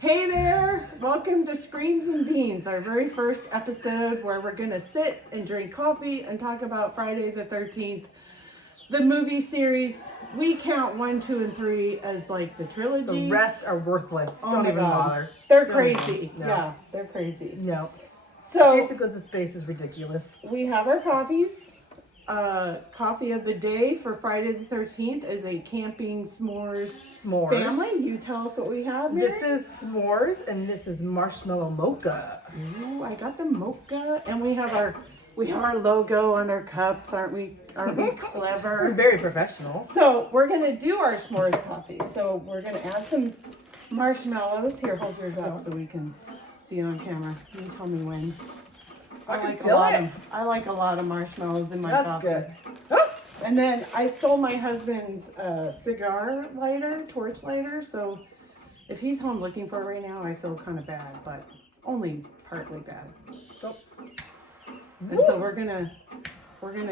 Hey there! Welcome to Screams and Beans, our very first episode where we're going to sit and drink coffee and talk about Friday the 13th, the movie series. We count 1, 2, and 3 as like the trilogy. The rest are worthless. Oh Don't my even God. bother. They're Don't crazy. even. No. Yeah, they're crazy. No. So Jason Goes to Space is ridiculous. we have our coffees. Coffee of the day for Friday the 13th is a camping s'mores family. You tell us what we have, Mary? This is s'mores and this is marshmallow mocha. Ooh, I got the mocha, and we have our logo on our cups, aren't we? Aren't we We're clever? very professional. So we're gonna do our s'mores coffee. So we're gonna add some marshmallows. Here, hold yours up so we can see it on camera. You can tell me when. I can like feel it. I like a lot of marshmallows in my That's coffee. good. Oh, And then I stole my husband's cigar lighter, torch lighter. So if he's home looking for it right now, I feel kind of bad, but only partly bad. don't- And so we're gonna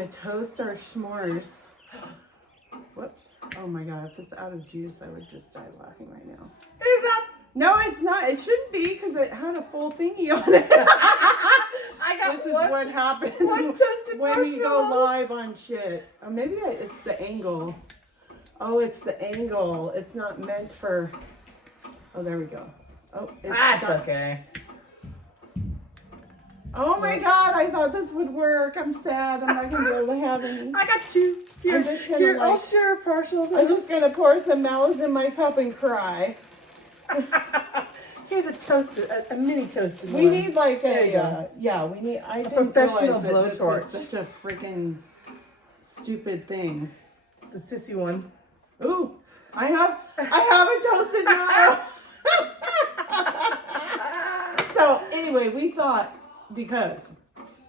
toast our s'mores. Whoops! Oh my God! If it's out of juice, I would just die laughing right now. Is that? No, it's not. It shouldn't be because it had a full thingy on it. I got This is one, what happens one toasted when we go marshmallow. live on shit. Or maybe it's the angle. Oh, it's the angle. It's not meant for. Oh, there we go. Oh, it's That's stuck. okay. Oh my God! I thought this would work. I'm sad. I'm not gonna be able to have any. I got two. Here, I'm just gonna, here. I'll like- share a partial. I'm just gonna pour some mellows in my cup and cry. Here's a toasted, a mini toasted We one. need like There you a go. yeah. We need. I didn't professional realize that blowtorch. This was such a freaking stupid thing. It's a sissy one. Ooh, I have a toasted mellow. So anyway, we thought because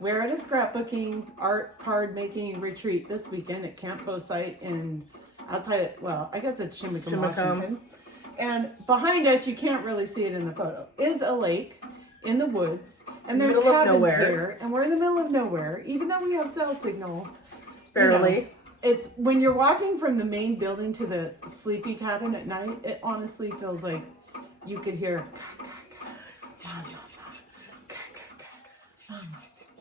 we're at a scrapbooking, art card making retreat this weekend at Camp Bosite in outside. Well, I guess it's Shimmick, Washington. And behind us, you can't really see it in the photo, is a lake in the woods. And there's Middle of cabins nowhere. here. And we're in the middle of nowhere, even though we have cell signal. Barely. It's when you're walking from the main building to the sleepy cabin at night, it honestly feels like you could hear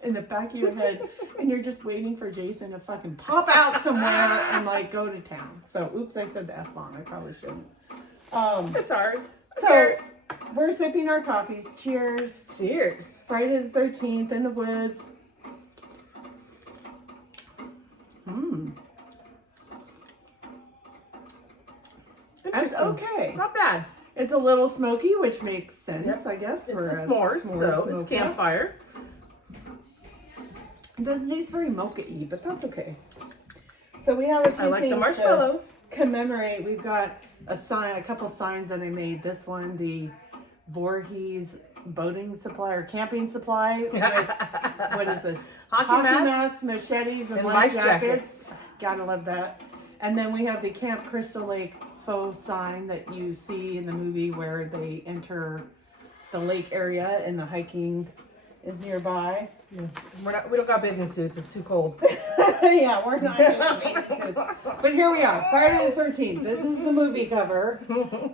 in the back of your head, and you're just waiting for Jason to fucking pop out somewhere and like go to town. So oops, I said the F-bomb. I probably shouldn't. It's ours. So Cheers. we're sipping our coffees. Cheers. Cheers. Friday the 13th in the woods. It's Interesting. okay. Not bad. It's a little smoky, which makes sense, Yep. I guess. It's We're a at s'mores, so mocha. it's campfire. It doesn't taste very mocha-y, but that's okay. So we have a few I like things the marshmallows. to commemorate. We've got a couple signs that I made. This one, the Voorhees boating supply or camping supply. What is this? Hockey mask masks, machetes, and and life life jackets. Gotta love that. And then we have the Camp Crystal Lake faux sign that you see in the movie where they enter the lake area and the hiking is nearby. We don't got bathing suits. It's too cold. Yeah, we're not gonna make it. But here we are, Friday the 13th. This is the movie cover.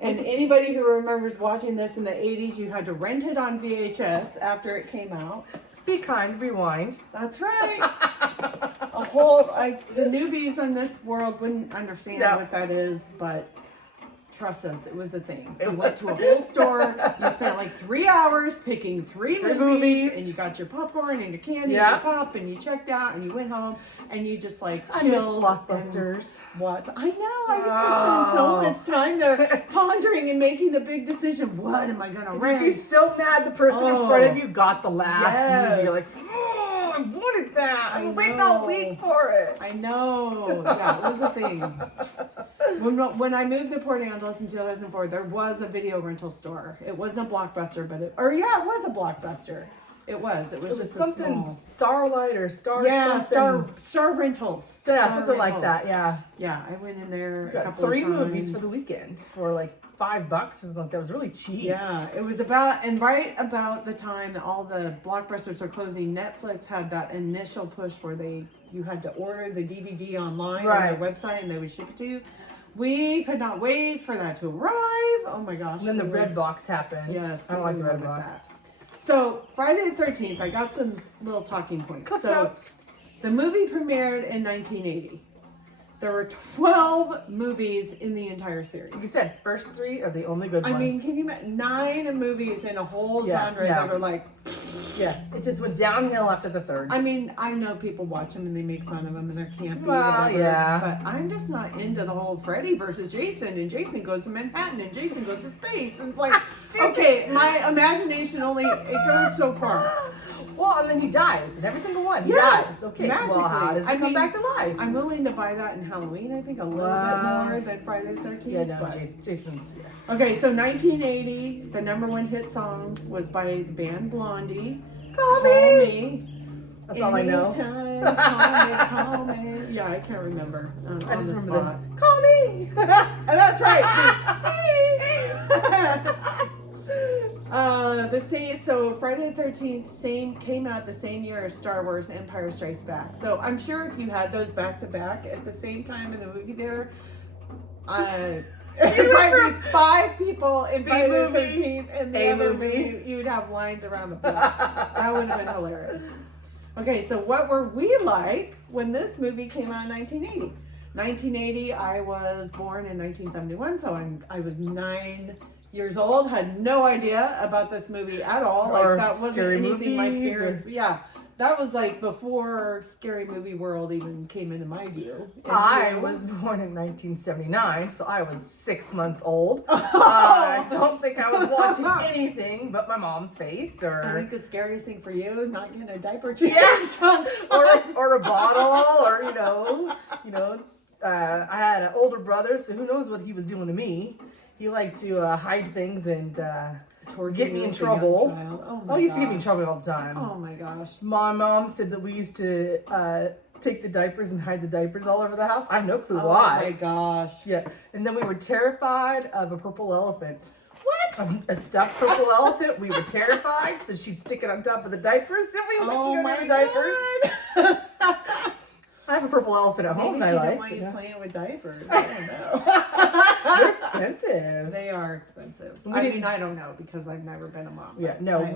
And anybody who remembers watching this in the 80s, you had to rent it on VHS after it came out. Be kind. Rewind. That's right. The newbies in this world wouldn't understand No. what that is, but trust us, it was a thing. You went to a whole store, you spent like 3 hours picking three movies, and you got your popcorn and your candy Yeah. and your pop, and you checked out, and you went home, and you just like I miss chilled Blockbusters. and watched. I know, I used to spend so much time there pondering and making the big decision. What am I gonna You'd rent? be so mad the person in front of you got the last Yes. movie. You're like, oh, I wanted that. I I'm waiting all know. week for it. I know. Yeah, it was a thing. When I moved to Port Angeles in 2004, there was a video rental store. It wasn't a Blockbuster, but it was a Blockbuster. It was It was just something a small. Starlight or Star Yeah, something. Star Rentals. So yeah, Star something like Rentals. that. Yeah. Yeah, I went in there a Got couple 3 of times. movies for the weekend for like $5 or something like that. It was really cheap. Yeah, it was right about the time that all the Blockbusters were closing, Netflix had that initial push where you had to order the DVD online on Right. their website and they would ship it to you. We could not wait for that to arrive. Oh my gosh. And then the we were- red box happened. Yes, I don't like we the red went with box. that. So Friday the 13th, I got some little talking points. Cliff So notes. the movie premiered in 1980. There were 12 movies in the entire series. Like you said, first three are the only good I ones. mean, can you imagine 9 movies in a whole Yeah, genre no. that were like, yeah, it just went downhill after the third. I mean, I know people watch them and they make fun of them and they're campy, Well, whatever. yeah. But I'm just not into the whole Freddy versus Jason and Jason goes to Manhattan and Jason goes to space. And it's like, okay, my imagination only, it goes so far. Well, and then he dies in every single one. He Yes, dies. Okay, magically. well, how does he I come mean, back to life? I'm willing to buy that in Halloween, I think a little bit more than Friday the 13th. Yeah, no, but- Jason's. Yeah. Okay, so 1980, the number one hit song was by the band Blondie. Call me. That's all I know. Anytime, call me. Yeah, I can't remember on I just the remember spot. the call me. That's right. So Friday the 13th came out the same year as Star Wars Empire Strikes Back. So I'm sure if you had those back to back at the same time in the movie theater, there'd probably be 5 people in Friday the movie, 13th and the A other movie. movie, you'd have lines around the block. That would have been hilarious. Okay, so what were we like when this movie came out in 1980? 1980, I was born in 1971, so I was 9 years old. Had no idea about this movie at all. Or Like that wasn't scary anything my movies, parents. Yeah, that was like before Scary Movie World even came into my view. And I you? was born in 1979, so I was 6 months old. I don't think I was watching anything but my mom's face, I or think the scariest thing for you is not getting a diaper change. or a bottle, or I had an older brother, so who knows what he was doing to me. He liked to hide things and get me in trouble. Oh, He used to get me in trouble all the time. Oh my gosh. My mom said that we used to take the diapers and hide the diapers all over the house. I have no clue Oh why. my gosh. Yeah, and then we were terrified of a purple elephant. What? A stuffed purple elephant. We were terrified, so she'd stick it on top of the diapers, and we wouldn't Oh go my near the diapers. God. I have a purple elephant at home Maybe that she I didn't like. want you Yeah. playing with diapers. I don't know. They're expensive. They are expensive. We I didn't- mean, I don't know because I've never been a mom. Yeah, but no, I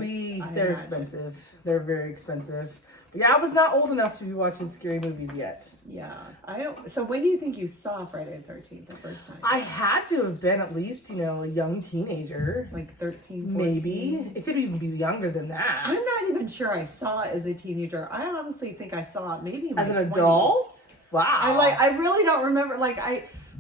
they're imagine. expensive. They're very expensive. But yeah, I was not old enough to be watching scary movies yet. Yeah. I don't. So when do you think you saw Friday the 13th the first time? I had to have been at least, a young teenager. Like 13, 14? Maybe. It could even be younger than that. I'm not even sure I saw it as a teenager. I honestly think I saw it maybe in my As an 20s. adult? Wow. I really don't remember.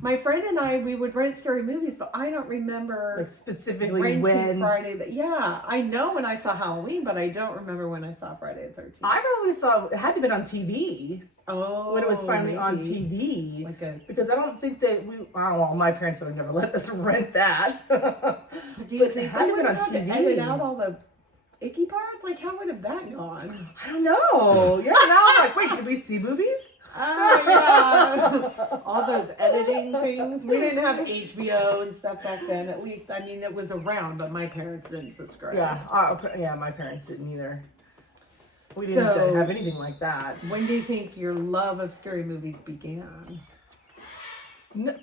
My friend and I, we would rent scary movies, but I don't remember Like specifically renting when. Friday. Yeah, I know when I saw Halloween, but I don't remember when I saw Friday the 13th. I always thought it had to have been on TV Oh, when it was finally on maybe. TV. Like a. Because I don't think that my parents would have never let us rent that. Do you But it think had they to would been have on had to TV. edit out all the icky parts? Like, how would have that gone? I don't know. Yeah, now I'm like, wait, did we see movies? Oh, yeah. All those editing things. We didn't have HBO and stuff back then. At least, I mean, it was around, but my parents didn't subscribe. Yeah, my parents didn't either. We didn't So- have anything like that. When do you think your love of scary movies began?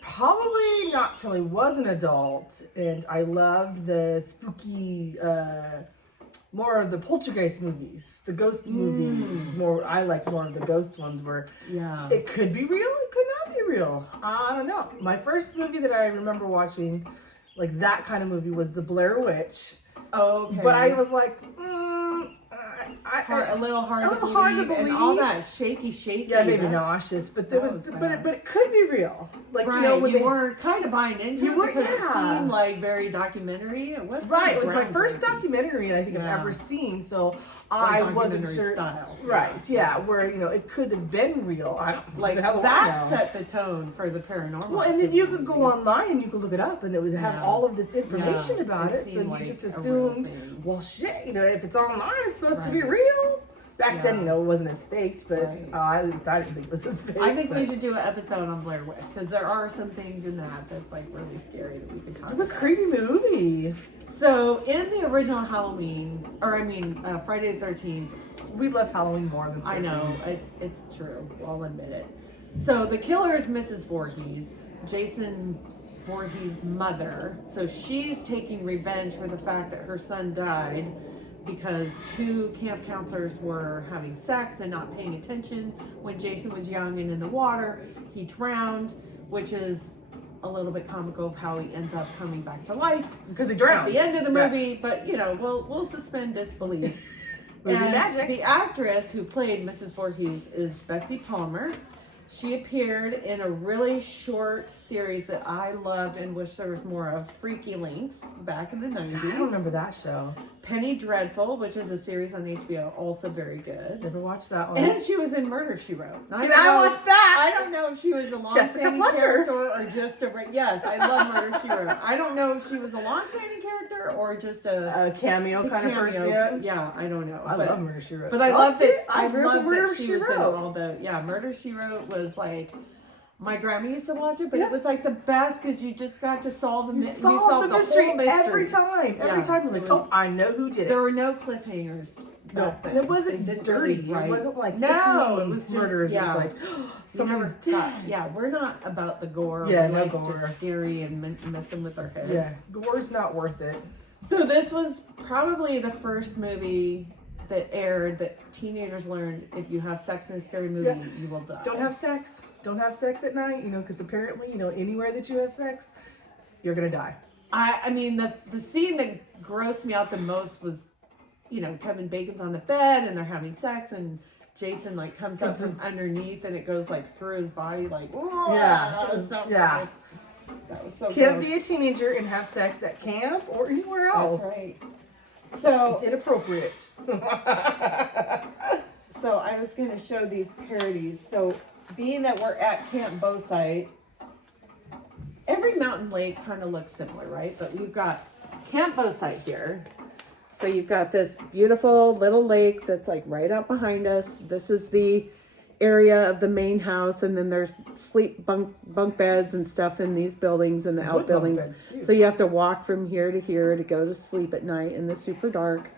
Probably not till I was an adult, and I loved the spooky, more of the poltergeist movies, the ghost movies. I like more of the ghost ones where Yeah. it could be real, it could not be real. I don't know. My first movie that I remember watching, like that kind of movie, was The Blair Witch. Okay. But I was like, a little hard, a to, little believe, hard to and all believe. that shaky. yeah, maybe that- nauseous, but there That was, was but bad. it could be real. Like Right, when you they- were kind of buying into You it were, because it yeah. seemed like very documentary. It was Right, kind it of was my first groundbreaking. documentary I think Yeah. I've ever seen, so Like I wasn't documentary sure. style. Right, yeah, where it could have been real. I don't Like how do I that know? set the tone for the paranormal. Well, and then you could activity go movies. online and you could look it up, and it would have Yeah. all of this information Yeah, about it. So seemed you like just a real assumed, thing. well, shit, if it's online, it's supposed to be Right. real. Back then, Yeah. it wasn't as faked, but Right. at least I didn't think it was as fake. I think we but should do an episode on Blair Witch because there are some things in that that's like really scary that we could talk It was a about. creepy movie. So in the original Halloween, Friday the 13th, We love Halloween more than I know Halloween. it's true. I'll admit it. So the killer is Mrs. Voorhees, Jason Voorhees' mother. So she's taking revenge for the fact that her son died because 2 camp counselors were having sex and not paying attention when Jason was young and in the water. He drowned, which is a little bit comical of how he ends up coming back to life Because he drowned. at the end of the movie. But you know, we'll suspend disbelief. Movie And magic. the actress who played Mrs. Voorhees is Betsy Palmer. She appeared in a really short series that I loved and wish there was more of, Freaky Links, back in the 90s. I don't remember that show. Penny Dreadful, which is a series on HBO, also very good. Never watched that one. And she was in Murder, She Wrote. Can I watch that? I don't know if she was a Jessica long-standing Fletcher. character or just a... Yes, I love Murder, She Wrote. I don't know if she was a long-standing character or just a cameo kind of person. Yeah, I don't know. I love Murder, She Wrote. But I love that. I I remember love Murder, that She she was in Wrote. all the. Yeah, Murder, She Wrote was like. My grandma used to watch it, but Yeah. it was like the best because you just got to solve the You mystery. solved the mystery whole mystery every time. Every Yeah, time you're like, it was- oh, I know who did it. There were no cliffhangers. No, back then. and it wasn't They didn't dirty. really write. It wasn't like No, icky it was just murders. yeah. It was like You someone's never dead. got- yeah, we're not about the gore. Yeah, we no like gore. just scary and messing with our heads. Yeah, gore's not worth it. So this was probably the first movie that aired that teenagers learned if you have sex in a scary movie, Yeah. you will die. Don't have sex. Don't have sex at night. You know, because apparently, you know, anywhere that you have sex, you're gonna die. I mean the scene that grossed me out the most was, you know, Kevin Bacon's on the bed and they're having sex and Jason like comes up from underneath and it goes like through his body like Yeah. that was so Yeah. gross. That was so Can't gross. be a teenager and have sex at camp or anywhere That's else. right. So It's inappropriate. So I was going to show these parodies. So being that we're at Camp Bowsite, every mountain lake kind of looks similar, right? But we've got Camp Bowsite here. So you've got this beautiful little lake that's like right out behind us. This is the area of the main house, and then there's sleep bunk beds and stuff in these buildings and the Wood bunk outbuildings. beds, too. So you have to walk from here to here to go to sleep at night in the super dark.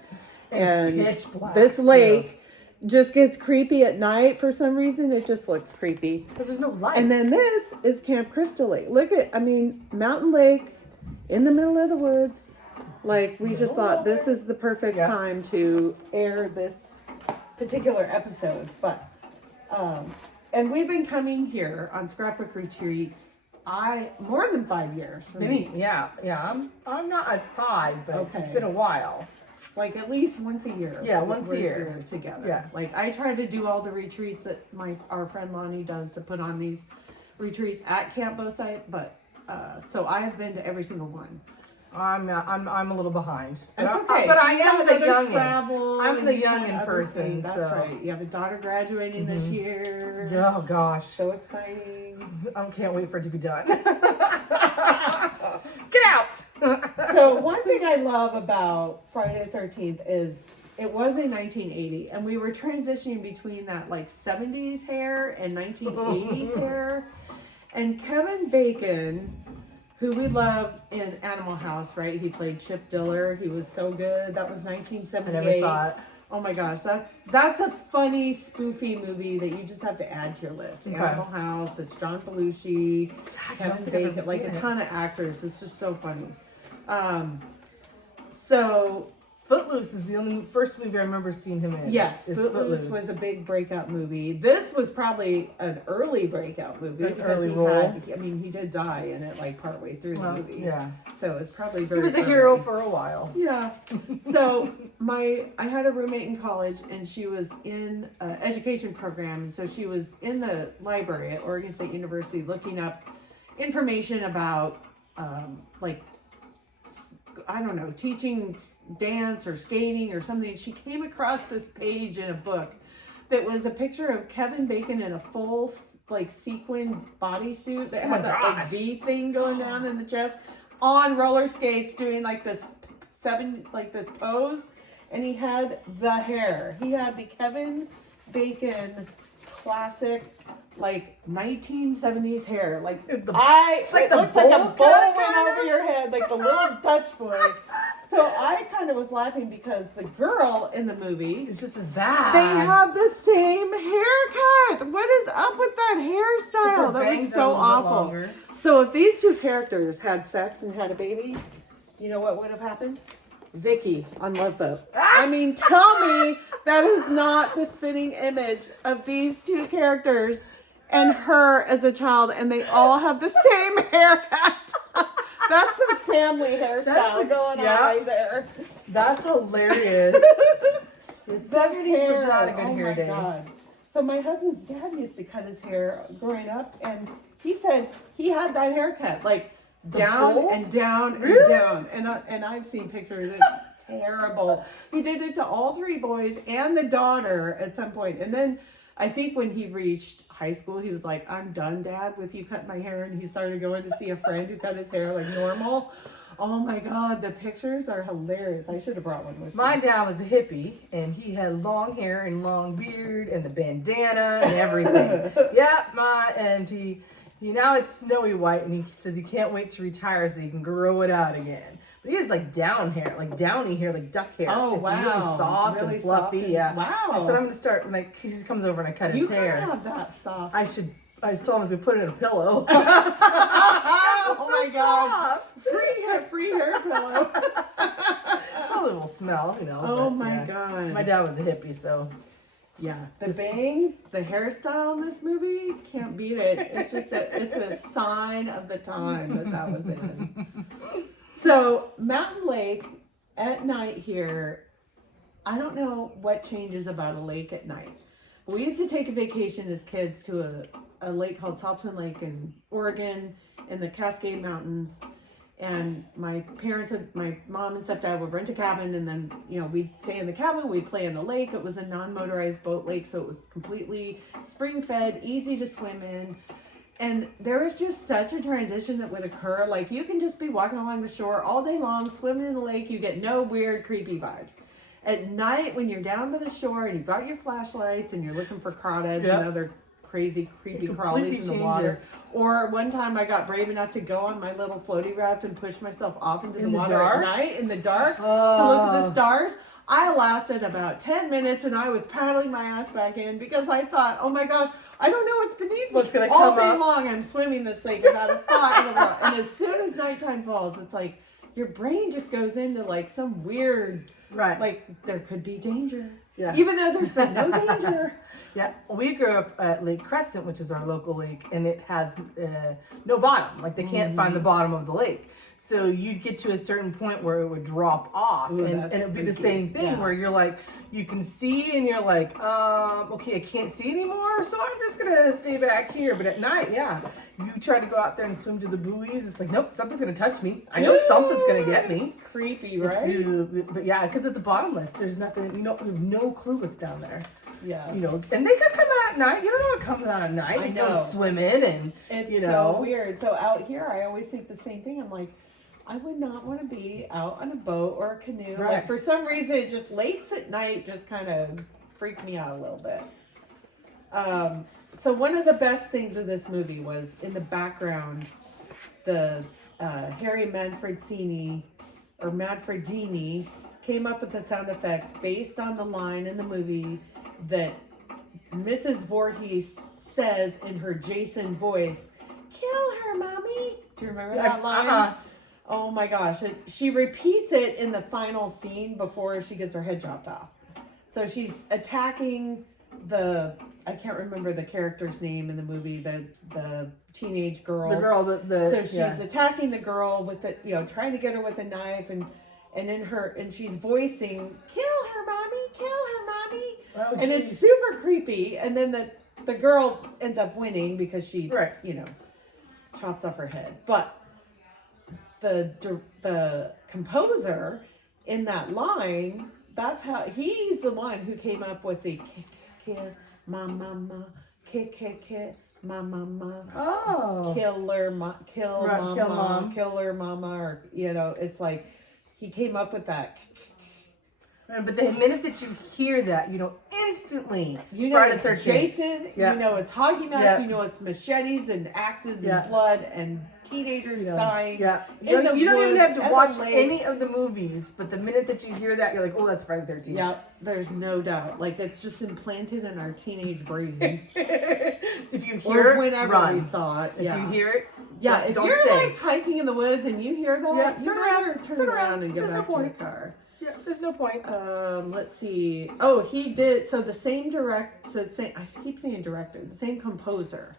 And it's pitch black, this too. lake just gets creepy at night for some reason. It just looks creepy. Because there's no lights. And then this is Camp Crystal Lake. Look at, I mean, mountain lake in the middle of the woods. Like, we just thought this is the perfect Yeah. time to air this particular episode. But, and we've been coming here on scrapbook retreats, more than 5 years. for me. yeah. I'm not at 5, but Okay. it's been a while. Like at least once a year. Yeah, once a we're year. here together. Yeah. Like I try to do all the retreats that our friend Lonnie does to put on these retreats at Camp Bowsite, but so I've been to every single one. I'm a little behind. That's But okay. But So I you am have the other youngin. travel. I'm and the you have youngin other person, things. That's so- right. You have a daughter graduating this year. Oh gosh. So exciting. I can't wait for it to be done. Get out! So one thing I love about Friday the 13th is it was in 1980 and we were transitioning between that like 70s hair and 1980s hair. And Kevin Bacon, who we love in Animal House, right? He played Chip Diller. He was so good. That was I 1978. never saw it. Oh my gosh, that's a funny, spoofy movie that you just have to add to your list. Okay. Animal House, it's John Belushi, I don't Kevin think I've Bacon, ever like a seen it. ton of actors. It's just so funny. So Footloose is the only first movie I remember seeing him in. yes, Is Footloose was a big breakout movie. This was probably an early breakout movie An because early he role. had, I mean, he did die in it like partway through the Well, movie. yeah. So it's probably very He was a early. hero for a while. Yeah. So I had a roommate in college, and she was in an education program. So she was in the library at Oregon State University looking up information about I don't know, teaching dance or skating or something. She came across this page in a book that was a picture of Kevin Bacon in a full like sequin bodysuit that Oh my had that like gosh. V thing going down in the chest on roller skates doing like this pose, and he had the hair. He had the Kevin Bacon classic like 1970s hair. Like It's it like the looks like a bowl bowl cut went kinda? over your head, like the little Dutch boy. So I kind of was laughing because the girl in the movie, It's just as bad. they have the same haircut. What is up with that hairstyle? That was so awful. So if these two characters had sex and had a baby, you know what would have happened? Vicky on Love Boat. I mean, tell me that is not the spitting image of these two characters and her as a child, and they all have the same haircut. That's some family hairstyle going on right there. That's hilarious. The 70s was not a good hair day. God. So my husband's dad used to cut his hair growing up, and he said he had that haircut, like down and down and down. And I've seen pictures. It's terrible. He did it to all three boys and the daughter at some point. And then I think when he reached high school, he was like, I'm done, Dad, with you cutting my hair. And he started going to see a friend who cut his hair like normal. Oh my God, the pictures are hilarious. I should have brought one with me. My dad was a hippie, and he had long hair and long beard and the bandana and everything. And he now it's snowy white, and he says he can't wait to retire so he can grow it out again. But he has like down hair, like downy hair, like duck hair. Oh, it's wow. really soft and fluffy. Wow. I said I'm gonna start like he comes over and I cut his hair. You have that soft. I told him I was gonna put it in a pillow. Oh my God. Free hair pillow. Probably will smell, you know. Oh but, my God. My dad was a hippie, so yeah. The bangs, the hairstyle in this movie, can't beat it. It's just it's a sign of the time that was in. So Mountain Lake at night here, I don't know what changes about a lake at night. We used to take a vacation as kids to a lake called South Twin Lake in Oregon in the Cascade Mountains. And my mom and stepdad would rent a cabin, and then, we'd stay in the cabin, we'd play in the lake. It was a non-motorized boat lake, so it was completely spring-fed, easy to swim in. And there was just such a transition that would occur. Like, you can just be walking along the shore all day long, swimming in the lake. You get no weird, creepy vibes. At night, when you're down by the shore and you've got your flashlights and you're looking for crawdads and other crazy, creepy crawlies in the water. Or one time I got brave enough to go on my little floaty raft and push myself off into the water at night in the dark to look at the stars. I lasted about 10 minutes and I was paddling my ass back in because I thought, oh my gosh, I don't know what's beneath me. What's gonna all come day up. long I'm swimming this lake without a thought in the world. And as soon as nighttime falls, it's like your brain just goes into like some weird, like there could be danger. Yeah. Even though there's been no danger. Yeah, we grew up at Lake Crescent, which is our local lake, and it has no bottom. Like, they can't find the bottom of the lake. So you'd get to a certain point where it would drop off. Ooh, and it would be the same thing where you're like, you can see and you're like, okay, I can't see anymore, so I'm just going to stay back here. But at night, you try to go out there and swim to the buoys. It's like, nope, something's going to touch me. I know something's going to get me. Creepy, right? But yeah, because it's bottomless. There's nothing, you have no clue what's down there. Yes. And they could come out at night. You don't know what comes out at night. I know. know. Go swimming and It's so weird. So out here, I always think the same thing. I'm like, I would not want to be out on a boat or a canoe. Right. Like, for some reason, just lakes at night just kind of freak me out a little bit. So one of the best things of this movie was in the background, the Harry Manfredini came up with the sound effect based on the line in the movie that Mrs. Voorhees says in her Jason voice, "Kill her, mommy." Do you remember that line? Oh my gosh. She repeats it in the final scene before she gets her head chopped off. So she's attacking I can't remember the character's name in the movie, the teenage girl. The girl So she's attacking the girl with the, trying to get her with a knife and she's voicing, "Kill her, mommy, kill her, mommy." Oh, and it's super creepy. And then the girl ends up winning because she, chops off her head. But the composer in that line, that's how he's the one who came up with the ma mama, ma mama, killer mama, or it's like he came up with that. But the minute that you hear that, you know instantly. You know Friday it's the 13th. Jason. Yeah. You know it's hockey mask. Yeah. You know it's machetes and axes Yeah. and blood and teenagers dying. Yeah. In the You don't even woods, have to at the watch lake. any of the movies, but the minute that you hear that, you're like, oh, that's Friday the 13th. Yep, there's no doubt. Like it's just implanted in our teenage brain. If you hear Or it, whenever run. we saw it. If you hear it, yeah, don't, if don't you're stay. like hiking in the woods and you hear that, Yeah, you turn better around, turn turn around around. and get There's no back to your point. car. Yeah, there's no point. Let's see. Oh, he did. So the same I keep saying director. The same composer.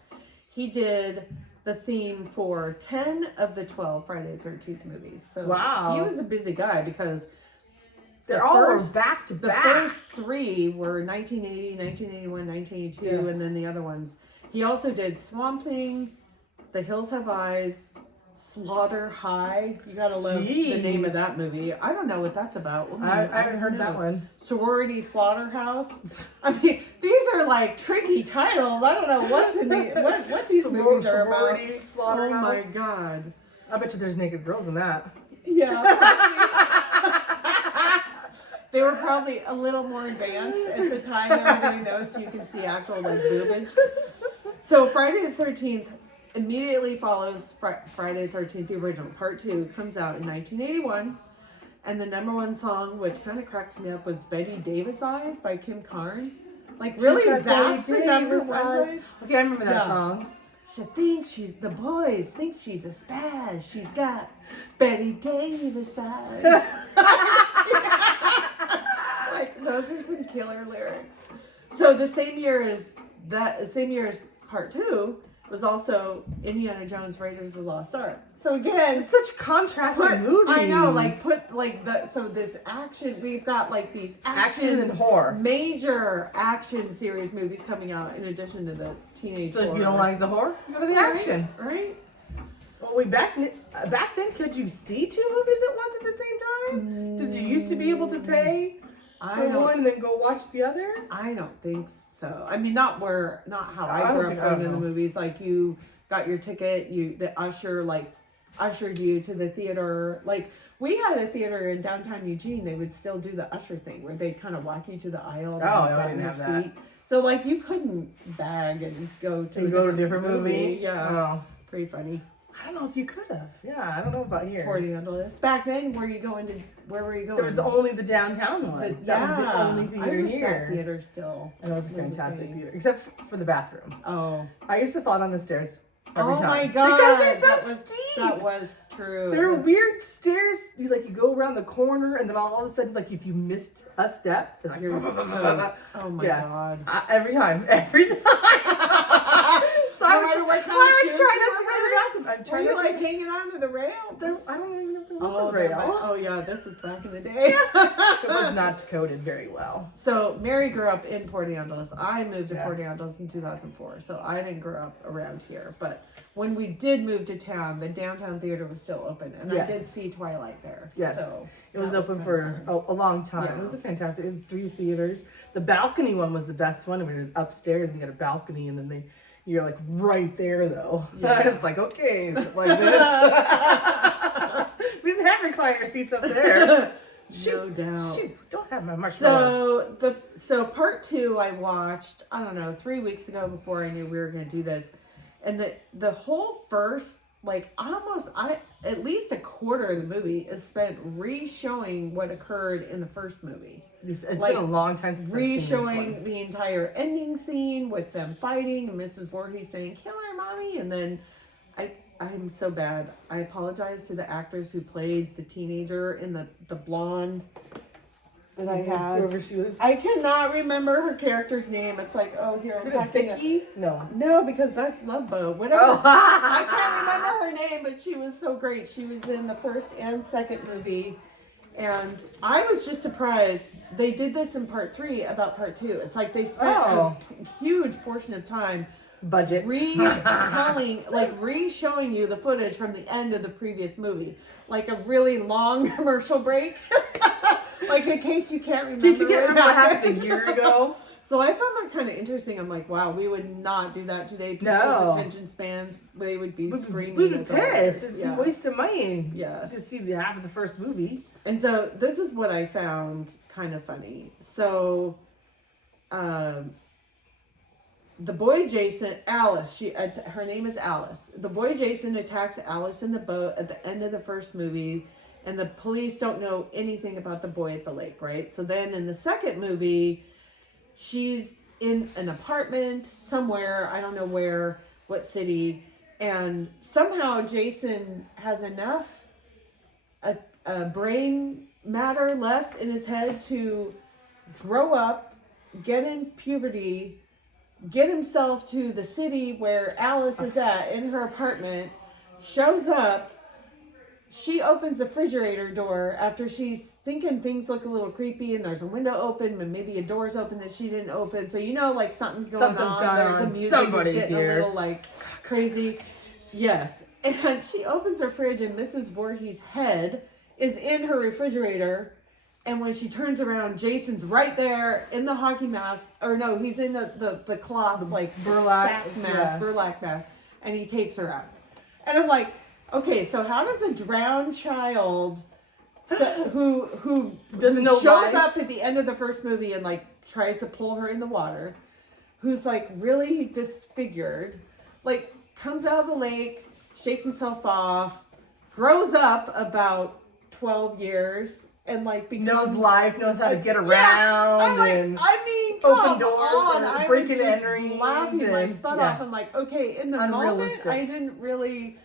He did the theme for 10 of the 12 Friday the 13th movies. So Wow. he was a busy guy because They're all first- back to the back. first three were 1980, 1981, 1982, Yeah. and then the other ones. He also did Swamp Thing, The Hills Have Eyes, Slaughter High. You gotta love the name of Jeez. that movie. I don't know what that's about. I haven't heard that one. Sorority Slaughterhouse. I mean, these are like tricky titles. I don't know what's in the what these movies are about. Sorority Oh Slaughterhouse. my god. I bet you there's naked girls in that. Yeah. They were probably a little more advanced at the time they were doing those, so you can see actual like boobage. So Friday the 13th immediately follows Friday the 13th, the original. Part 2 comes out in 1981. And the number one song, which kind of cracks me up, was Betty Davis Eyes by Kim Carnes. Like, really? She's got That's the Betty number Davis one? eyes. Okay, I remember that Yeah. song. The boys think she's a spaz. She's got Betty Davis eyes. Like, those are some killer lyrics. So the same year as part 2 was also Indiana Jones Raiders of the Lost Ark. So again, Such contrasting movies. I know, this action, we've got like these Action and horror. major action series movies coming out in addition to the teenage So if horror. you don't like the horror, you go to the Right, action. right? Well, back then, could you see two movies at once at the same time? Did you used to be able to pay for one and then go watch the other? I don't think so. I mean, not how I I grew don't up think- going I to don't the know. movies. Like you got your ticket, the usher ushered you to the theater. Like we had a theater in downtown Eugene. They would still do the usher thing where they kind of walk you to the aisle. and Oh, you I got didn't your have that. seat. So like you couldn't bag and go to a different movie? Yeah, Oh. pretty funny. I don't know if you could have. Yeah, I don't know about here. Port Angeles. Back then, where were you going? There was only the downtown one. That was the only I theater wish here. that theater still. And it was a was a fantastic thing. theater, except for the bathroom. Oh. I used to fall down the stairs every Oh time. my god! Because they're so that was, steep. That was true. They're It was- weird stairs. You go around the corner, and then all of a sudden, like if you missed a step, it's like Your toes. Oh my Yeah. god! every time. So No I matter what kind of would shoes try you not to were go to the bathroom. I'm Were trying you not like to. hanging onto the rail? I don't even know if there was Oh, a rail. oh yeah, this is back in the day. It was not coded very well. So Mary grew up in Port Angeles. I moved to Yeah. Port Angeles in 2004, so I didn't grow up around here. But when we did move to town, the downtown theater was still open, and I Yes. did see Twilight there. Yes. So It was that open kinda for fun. a long time. Yeah. It was a fantastic. It had 3 theaters. The balcony one was the best one. I mean, it was upstairs and you got a balcony, and then you're like right there though. Yeah. I was like, okay, is it like this? We didn't have recliner seats up there. No doubt. Shoot, don't have my marshmallows. So part 2 I watched, I don't know, 3 weeks ago before I knew we were gonna do this. And the whole first, like at least a quarter of the movie is spent re-showing what occurred in the first movie. It's like, been a long time since I've seen this Re-showing one. the entire ending scene with them fighting and Mrs. Voorhees saying, "Kill her, mommy," and then I'm so bad. I apologize to the actors who played the teenager in the blonde that I had. Whoever she was. I cannot remember her character's name. It's like, oh, here, I'm Is it packing it. Vicky? No. No, because that's Love Boat. Whatever. Oh. I can't remember her name, but she was so great. She was in the first and second movie. And I was just surprised. They did this in part 3 about part 2. It's like they spent Oh. a huge portion of time Budget. re-showing you the footage from the end of the previous movie. Like a really long commercial break. Like in case you can't remember. Did you get remember what happened a year ago? So I found that kind of interesting. I'm like, wow, we would not do that today. People's No. attention spans, they would be screaming. We'd be at the pissed. light. It'd be a waste of money. Yes. To see the half of the first movie. And so this is what I found kind of funny. So, the boy Jason, Alice, her name is Alice. The boy Jason attacks Alice in the boat at the end of the first movie, and the police don't know anything about the boy at the lake, right? So then in the second movie, she's in an apartment somewhere, I don't know where, what city, and somehow Jason has enough brain matter left in his head to grow up, get in puberty, get himself to the city where Alice is at in her apartment, shows up. She opens the refrigerator door after she's thinking things look a little creepy and there's a window open and maybe a door's open that she didn't open. So you know, like something's going on. The music Somebody's is getting here. a little like crazy. Yes. And she opens her fridge and Mrs. Voorhees' head is in her refrigerator. And when she turns around, Jason's right there in the hockey mask. Or no, he's in the cloth, like burlap sack mask, yeah. burlap mask. And he takes her out. And I'm like, okay, so how does a drowned child who doesn't know shows life? up at the end of the first movie and like tries to pull her in the water, who's like really disfigured, like comes out of the lake, shakes himself off, grows up about 12 years, and like becomes knows life, knows how to get around, and open doors, I breaking was just entering, laughing my and- butt yeah. off. I'm like, okay, in the moment, Unrealistic. I didn't really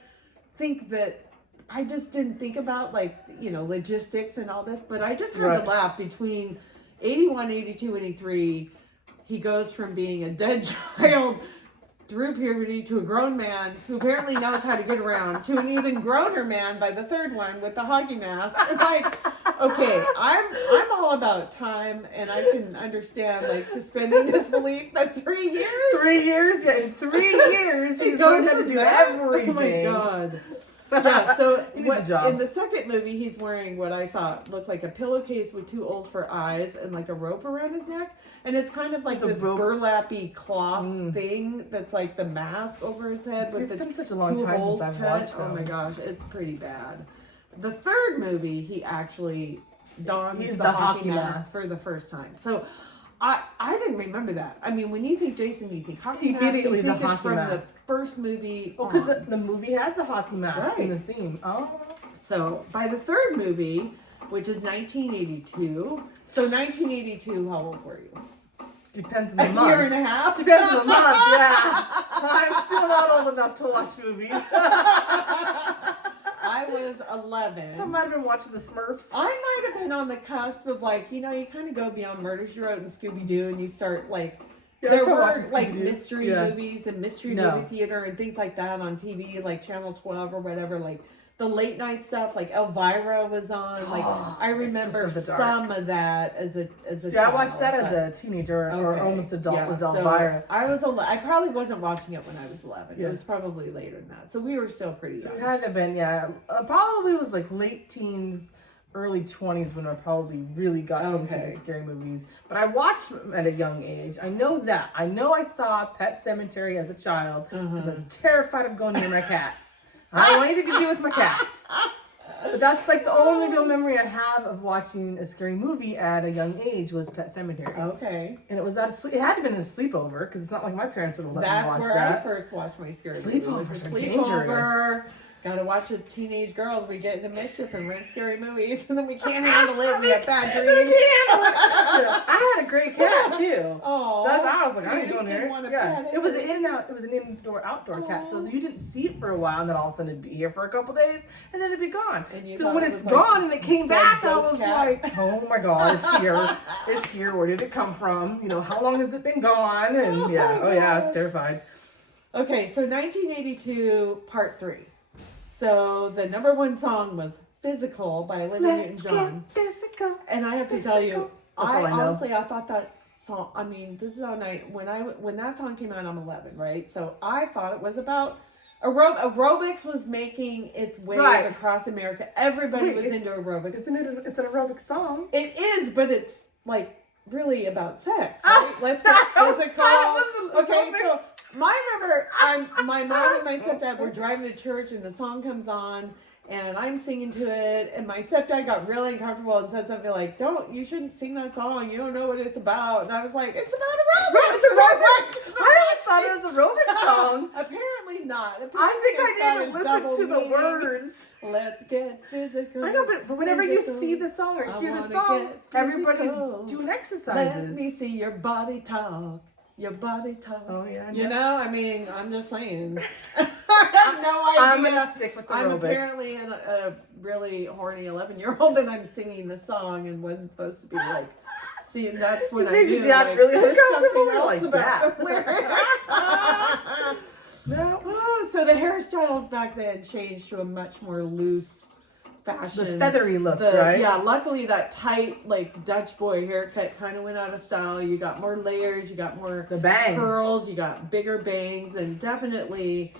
think that. I just didn't think about like logistics and all this, but I just had Right. to laugh between 81, 82, 83. He goes from being a dead child through puberty to a grown man who apparently knows how to get around to an even growner man by the third one with the hockey mask. It's like, okay, I'm all about time and I can understand like suspending disbelief, but 3 years? 3 years? Yeah, in 3 years, he's He learned goes how to from do that? everything. Oh my god. Yeah, so He needs a job. in the second movie, he's wearing what I thought looked like a pillowcase with 2 holes for eyes and like a rope around his neck. And it's kind of like It's a this rope. burlappy cloth thing that's like the mask over his head with It's the been such a long 2 time holes since I've cut. watched Oh my them. gosh, it's pretty bad. The third movie, he actually dons He's the hockey mask for the first time. So I didn't remember that. I mean, when you think Jason, you think hockey mask. Immediately You the think it's hockey from mask. the first movie. Well, because on. the movie has the hockey mask in the Right. theme. Oh. So by the third movie, which is 1982. So 1982, how old were you? Depends on the A month. year and a half. Depends on the month, yeah. I'm still not old enough to watch movies. I was I 11. might have been watching the Smurfs. I might have been on the cusp of like, you kind of go beyond Murder, She Wrote and Scooby Doo, and you start like, Yeah, there I were watched like Scooby-Doo. mystery Yeah. movies and mystery No. movie theater and things like that on TV, like Channel 12 or whatever, like the late night stuff, like Elvira was on. Like I remember Mistress of the some of that as a See, child. I watched that but- as a teenager or Okay. almost adult. Yeah, Was so Elvira. I was 11. I probably wasn't watching it when I was 11. Yeah. It was probably later than that. So we were still pretty So young. it had to have been, yeah. Probably was like late teens, early 20s when I probably really got into Okay. the scary movies. But I watched them at a young age. I know that. I know I saw Pet Cemetery as a child because I was terrified of going near my cat. I don't want anything to do with my cat. But that's like the only real memory I have of watching a scary movie at a young age was Pet Cemetery. Okay. And it was at a sleep. It had to have been a sleepover because it's not like my parents would have let me That's watch where I that. first watched my scary movie. It was a Sleepovers are sleepover. dangerous. Gotta watch with teenage girls. We get into mischief and rent scary movies, and then we can't handle it. We have bad dreams. I had a great cat too. Oh, That's I was like, I you ain't just going didn't there. want to Yeah, pet it was an in and out. It was an indoor outdoor cat, so you didn't see it for a while, and then all of a sudden it'd be here for a couple days, and then it'd be gone. And you So thought when it it's was like gone and it came dead back, I ghost was cat? like, oh my god, it's here. It's here. Where did it come from? You know, how long has it been gone? And Oh yeah, my oh yeah, I was God. terrified. Okay, so 1982, part 3. So the number 1 song was "Physical" by Olivia Newton-John. Physical. And I have to tell you, Physical. That's all I know. honestly, I thought that song. I mean, this is how when that song came out, I'm 11, right? So I thought it was about aerobics was making its way Right. across America. Everybody Wait, was it's- into aerobics. Isn't it? It's an aerobic song. It is, but it's like really about sex. Oh, Right? Let's get physical. Okay, aerobics. so my mom and my stepdad were driving to church, and the song comes on. And I'm singing to it, and my stepdad got really uncomfortable and said something like, you shouldn't sing that song. You don't know what it's about. And I was like, it's about aerobics. It's aerobics. I always thought it was a aerobics song. Apparently not. I think I need to listen to the words. Let's get physical. I know, but whenever you see the song or hear the song, everybody's doing exercises. Let me see your body talk. Your body talk. Oh, yeah. You know, I mean, I'm just saying. I have no idea. I'm going to stick with the I'm aerobics. apparently a really horny 11-year-old and I'm singing the song and wasn't supposed to be like, see, and that's when I made knew. your dad like, really there's uncomfortable. something else Like, about Dad. the lyric. No. Oh, so the hairstyles back then changed to a much more loose fashion. The feathery look, The- right? Yeah, luckily that tight, like, Dutch boy haircut kind of went out of style. You got more layers, you got more The bangs. curls, you got bigger bangs, and definitely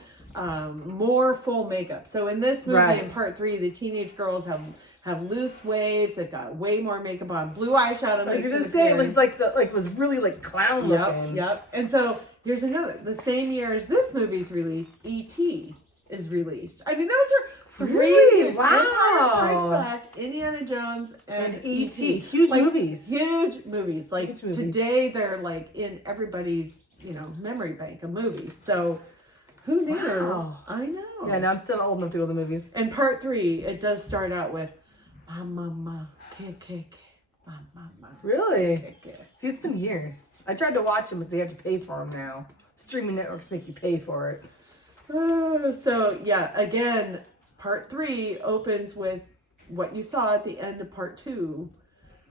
more full makeup. So in this movie, Right. in part 3, the teenage girls have loose waves. They've got way more makeup on. Blue eyeshadow. I was makes going it to say, it appear. was it was really like clown looking. Yep. And so here's another. The same year as this movie's released, E.T. is released. I mean, those are three Really? huge. Wow. Empire Strikes Back, Indiana Jones, and E.T. E.T. Huge Like, movies. Huge movies. Like Huge movies. today, they're like in everybody's memory bank of movies. So who knew? Wow. I know. Yeah, now I'm still old enough to go to the movies. And part 3, it does start out with ma, kick, ma. Really? Kick. See, it's been years. I tried to watch them, but they have to pay for them now. Streaming networks make you pay for it. So yeah, again, part 3 opens with what you saw at the end of part 2,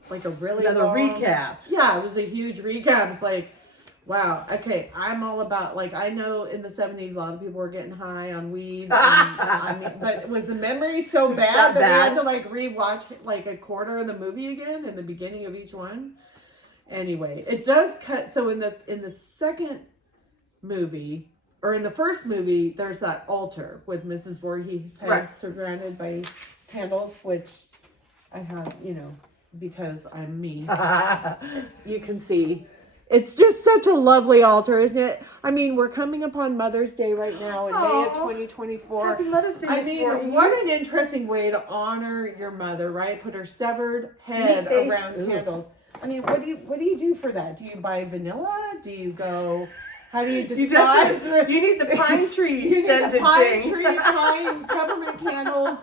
like a really Another long- recap. Yeah, it was a huge recap. It's like, wow, okay, I'm all about, like, I know in the 70s a lot of people were getting high on weed. And, I mean, but was the memory so bad that we had to like rewatch like a quarter of the movie again in the beginning of each one? Anyway, it does cut. So in the second movie, or in the first movie, there's that altar with Mrs. Voorhees' head Right. surrounded by candles, which I have, because I'm me. You can see. It's just such a lovely altar, isn't it? I mean, we're coming upon Mother's Day right now in May of Aw. 2024. Happy Mother's Day, I Miss mean, Voorhees. what an interesting way to honor your mother, right? Put her severed head Face. around Ooh. candles. I mean, what do you do for that? Do you buy vanilla? Do you go? How do you disguise? You need the pine tree You need scented the pine thing. tree, pine peppermint candles,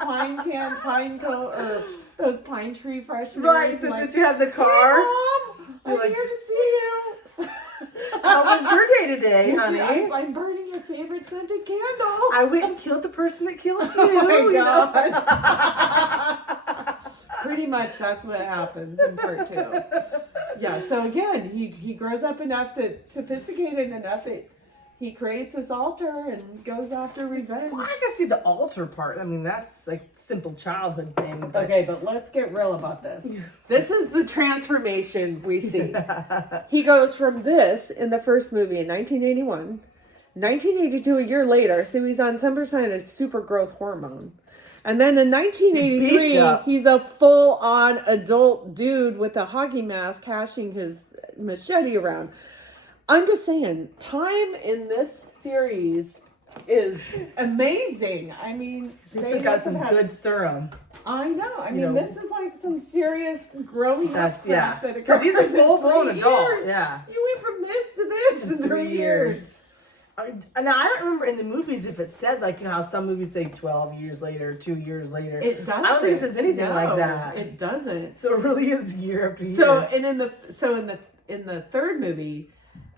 or those pine tree fresheners. Right, and that you have the car. Hey, Mom, I'm You're like, here to see you. How was your day today, honey? I'm burning your favorite scented candle. I went and killed the person that killed you. Oh my you know? God. Pretty much that's what happens in part 2. Yeah, so again, he grows up enough, sophisticated enough that he creates this altar and goes after revenge. Well, I can see the altar part. I mean, that's like simple childhood thing. But... Okay, but let's get real about this. This is the transformation we see. He goes from this in the first movie in 1981, 1982, a year later, so he's on some percent of super growth hormone. And then in 1983, he's a full-on adult dude with a hockey mask hashing his machete around. I'm just saying, time in this series is amazing. I mean, They got some good serum. I know. I mean, this is like some serious growing up crap. Because he's a full-blown adult. Years. Yeah. You went from this to this in 3 years. Now, I don't remember in the movies if it said, like, how some movies say 12 years later, 2 years later. It doesn't. I don't think it says anything like that. It doesn't. So it really is year after year. So, and in the third movie,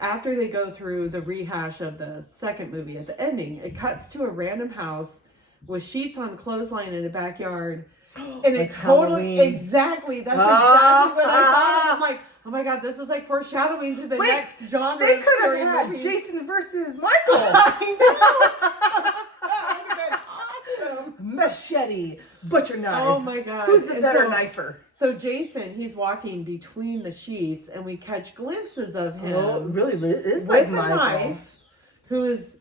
after they go through the rehash of the second movie at the ending, it cuts to a random house with sheets on clothesline in a backyard. And it totally, Halloween. exactly, that's exactly what I thought. I'm like, oh my God, this is like foreshadowing to the next genre. They of could have scary had movies. Jason versus Michael. I know. That would have been awesome. Machete, butcher knife. Oh my God. Who's the And better so- knifer? So Jason, he's walking between the sheets, and we catch glimpses of him. Oh, really? It's with like a Michael. knife, who is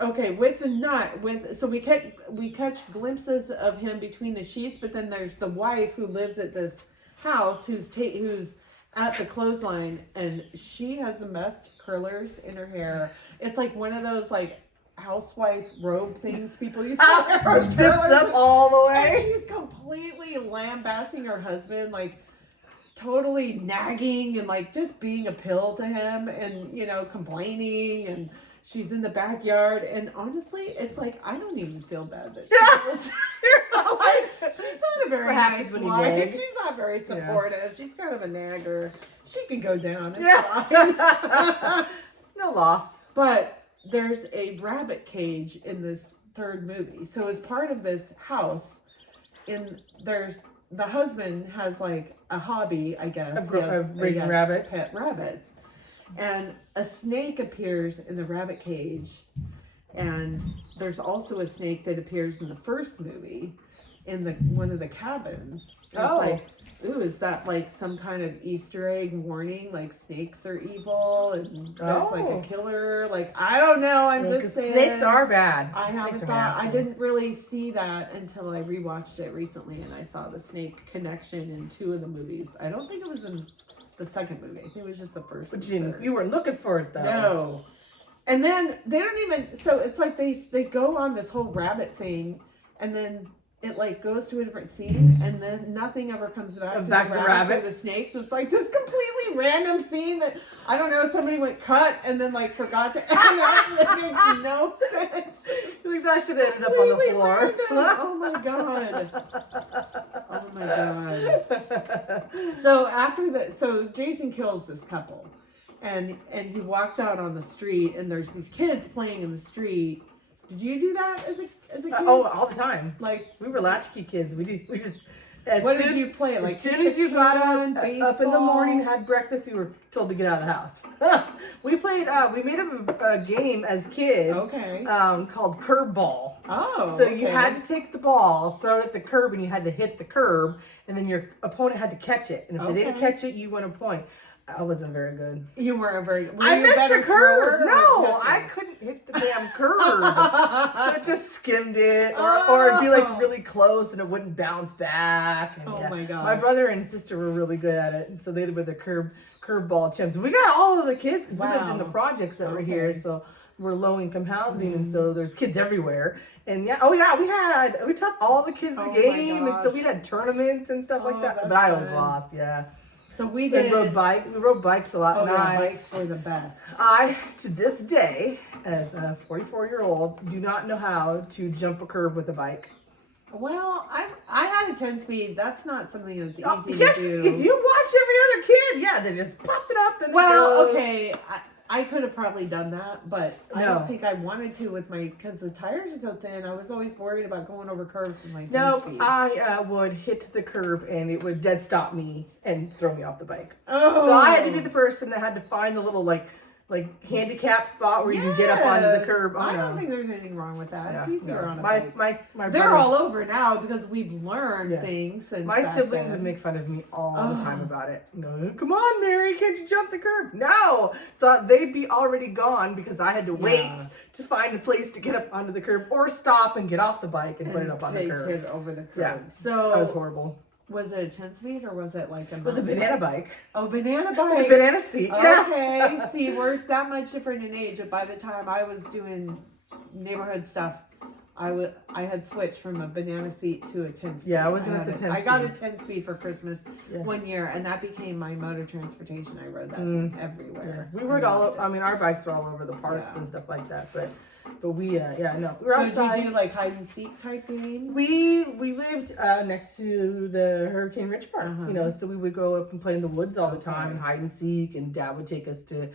okay with the nut. So we catch glimpses of him between the sheets, but then there's the wife who lives at this house, who's at the clothesline, and she has the best curlers in her hair. It's like one of those like housewife robe things people used to wear. Zips up all the And way. she's completely lambasting her husband, like totally nagging and like just being a pill to him and, you know, complaining. And she's in the backyard. And honestly, it's like, I don't even feel bad that she's she's not a very What happens nice when you wife. nag. She's not very supportive. She's kind of a nagger. She can go down. It's Yeah. fine. No loss. But there's a rabbit cage in this third movie. So as part of this house, the husband has like a hobby, I guess, Of he raising has rabbits. pet rabbits, and a snake appears in the rabbit cage, and there's also a snake that appears in the first movie, in the one of the cabins. And Oh. It's like, ooh, is that like some kind of Easter egg warning? Like snakes are evil and there's like Oh. a killer. Like, I don't know. I'm Yeah, just 'cause saying. snakes are bad. I Snakes haven't are thought. I nasty. didn't really see that until I rewatched it recently, and I saw the snake connection in 2 of the movies. I don't think it was in the second movie. I think it was just the first. But and third. you weren't looking for it though. No. And then they don't even. So it's like they go on this whole rabbit thing, and then it like goes to a different scene, and then nothing ever comes back to Back the to rabbit or the rabbits. snake. So it's like this completely random scene that I don't know. Somebody went cut and then like forgot to add it. It makes no sense. Like that should have ended up on the Completely floor. random. Oh my god. Oh my god. So Jason kills this couple, and he walks out on the street, and there's these kids playing in the street. Did you do that as a kid? All the time. Like, We were latchkey kids. We just. As what soon did you play? Like, As soon kick as the you got can, up in the baseball? morning, had breakfast, we were told to get out of the house. We played. We made a game as kids. Okay. Called curb ball. Oh. So you okay. had to take the ball, throw it at the curb, and you had to hit the curb, and then your opponent had to catch it. And if they didn't Okay. catch it, you won a point. I wasn't very good. You were a very. Were I you a missed better the curb. thrower or No, catcher? I couldn't hit the damn curb. So it just skimmed it, or it'd be like really close and it wouldn't bounce back. And Oh yeah. my gosh. My brother and sister were really good at it, and so they were the curb ball champs. We got all of the kids because we lived in the Wow. projects that were Okay. here, so we're low income housing, and so there's kids everywhere. And we taught all the kids the Oh my game, and so gosh. we had tournaments and stuff like Oh, that. that's But I was fun. lost, yeah. So we We did. rode bikes. We rode bikes a lot. Oh and yeah, bikes were the best. I, to this day, as a 44-year-old, do not know how to jump a curb with a bike. Well, I had a 10-speed. That's not something that's easy Yes, to do. if you watch every other kid, yeah, they just pop it up and it Well, goes. okay, I could have probably done that, but I No. don't think I wanted to with my, because the tires are so thin. I was always worried about going over curves with my 10-speed. No, I would hit the curb and it would dead stop me and throw me off the bike. Oh. So I had to be the person that had to find the little like handicap spot where you can get up onto the Yes. curb. I don't think there's anything wrong with that. It's easier on a bike. My They're brothers- all over now because we've learned Yeah. things since My back siblings then. would make fun of me all the time Oh. about it. No, come on, Mary, can't you jump the curb? No. So they'd be already gone because I had to wait Yeah. to find a place to get up onto the curb or stop and get off the bike and put it up on the take curb. it over the curb. Yeah. So That was horrible. was it a 10-speed or was it like a? It was a banana bike. Oh, banana With bike. a banana seat. Yeah. Okay. See, we're that much different in age. But by the time I was doing neighborhood stuff, I had switched from a banana seat to a 10-speed. Yeah, I wasn't at the had 10 I got a speed. 10-speed for Christmas Yeah. one year, and that became my mode of transportation. I rode that Mm. thing everywhere. We rode I all loved over, I mean, our bikes were all over the parks Yeah. and stuff like that. But we, we were So outside. did you do like hide and seek type games? We lived next to the Hurricane Ridge Park, Uh-huh. so we would go up and play in the woods all the time Okay. and hide and seek, and Dad would take us to